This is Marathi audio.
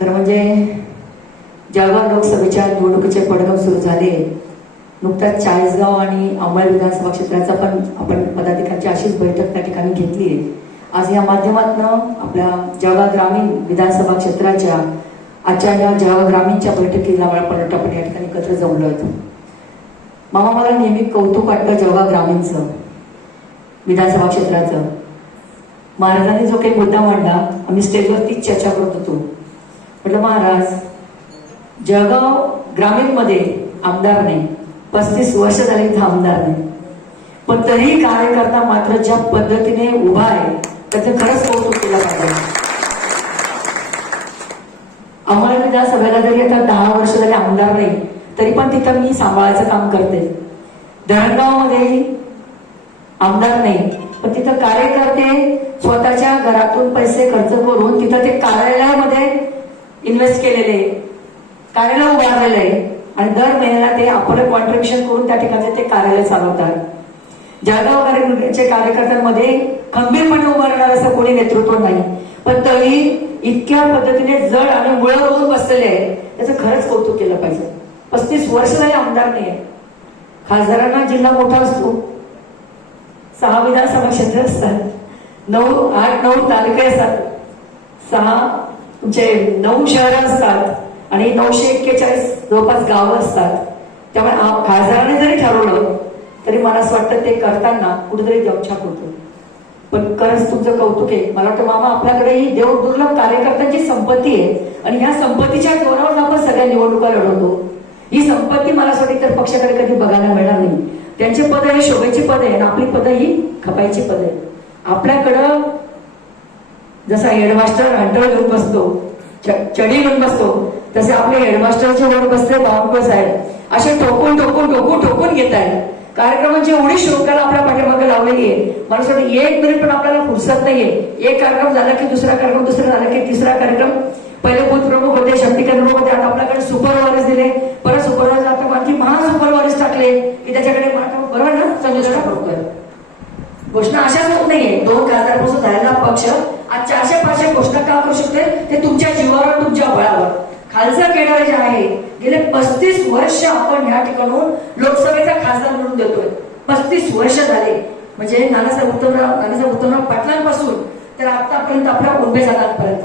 खरं म्हणजे जळगाव लोकसभेच्या निवडणुकीचे पडगम सुरू झाले नुकताच चाळीसगाव आणि अंमळ विधानसभा क्षेत्राचा पण आपण पदाधिकाऱ्यांची अशीच बैठक त्या ठिकाणी घेतली. आहे आज या माध्यमातून आपल्या जळगाव ग्रामीण विधानसभा क्षेत्राच्या आजच्या या जळगाव ग्रामीणच्या बैठकीला आपण आपण या ठिकाणी एकत्र जमलो होतो मामा मला नेहमी कौतुक वाटतं जळगाव ग्रामीणचं विधानसभा क्षेत्राचं. महाराजांनी जो काही मुद्दा मांडला आम्ही स्टेजवरतीच चर्चा करत होतो. म्हटलं महाराज जळगाव ग्रामीणमध्ये आमदार नाही पस्तीस वर्ष झाले इथं आमदार नाही पण तरी कार्यकर्ता मात्र ज्या पद्धतीने उभा आहे त्याचं खरंच कौतुक केलं पाहिजे. आम्हाला विधानसभेला जरी आता दहा वर्ष झाले आमदार नाही तरी पण तिथं मी सांभाळायचं काम करते. धरणगावमध्येही आमदार नाही पण तिथं कार्यकर्ते स्वतःच्या घरातून पैसे खर्च करून तिथं ते कार्यालयामध्ये इन्व्हेस्ट केलेले कार्यालय उभारलेलं आहे. आणि दर महिन्याला ते आपलं कॉन्ट्रीब्युशन करून त्या ठिकाणी ते कार्यालय चालवतात. जळगाव कार्यकर्त्याच्या कार्यकर्त्यांमध्ये खंबीरपणे उभारणार असं कोणी नेतृत्व नाही. पण तरी इतक्या पद्धतीने जड आणि मुळ होऊन बसलेले आहे. त्याचं खरंच कौतुक केलं पाहिजे. पस्तीस वर्ष झाले आमदार नाही खासदारांना जिल्हा मोठा असतो. सहा विधानसभा क्षेत्र असतात. नऊ आठ नऊ तालुके असतात. सहा तुमचे नऊ शहरं असतात आणि नऊशे एक्केचाळीस जवळपास गावं असतात त्यामुळे खासदाराने जरी ठरवलं तरी मला असं वाटतं ते करताना कुठेतरी दमछाक होतो. पण खरंच तुमचं कौतुक आहे. मला वाटतं मामा आपल्याकडे ही देवदुर्लभ कार्यकर्त्यांची संपत्ती आहे आणि ह्या संपत्तीच्या जोरावर आपण सगळ्या निवडणुका लढवतो. ही संपत्ती मला असं वाटतं तर पक्षाकडे कधी बघायला मिळणार नाही. त्यांचे पद हे शोभेची पद आहे आणि आपली पद ही खपायची पद आहे आपल्याकडं जसा हेडमास्टर हंटर घेऊन बसतो च- चढी घेऊन बसतो तसे आपले हेडमास्टरचे वर बसले बावनकुळे साहेब. असे ठोकून ठोकून ठोकून ठोकून घेत आहेत. कार्यक्रमांची एवढी शोकाला आपल्या पाठीमागे लावलेली आहे. मला वाटतं एक मिनिट पण आपल्याला फुरसत नाहीये. एक कार्यक्रम झाला की दुसरा कार्यक्रम दुसरा झाला की तिसरा कार्यक्रम. पहिले बूथ प्रमुख होते शक्ती प्रमुख होते आता आपल्याकडे सुपर वॉरिस दिले. परत सुपर वॉरिस आता आणखी महा सुपर वॉरिस टाकले की त्याच्याकडे बरोबर ना संजय बरोबर. घोषणा अशाच होत नाहीये. दोन खासदारपासून झालेला पक्ष आज चारशे पाचशे घोषणा का करू शकते ते तुमच्या जीवावर तुमच्या बळावर. खालसा केडारे जे आहे गेले पस्तीस वर्ष आपण या ठिकाणून लोकसभेचा खासदार म्हणून देतोय. पस्तीस वर्ष झाले. म्हणजे नानासाहेब उत्तमराव नानासाहेब उत्तमराव पाटलांपासून तर आतापर्यंत आपल्या उभे जातापर्यंत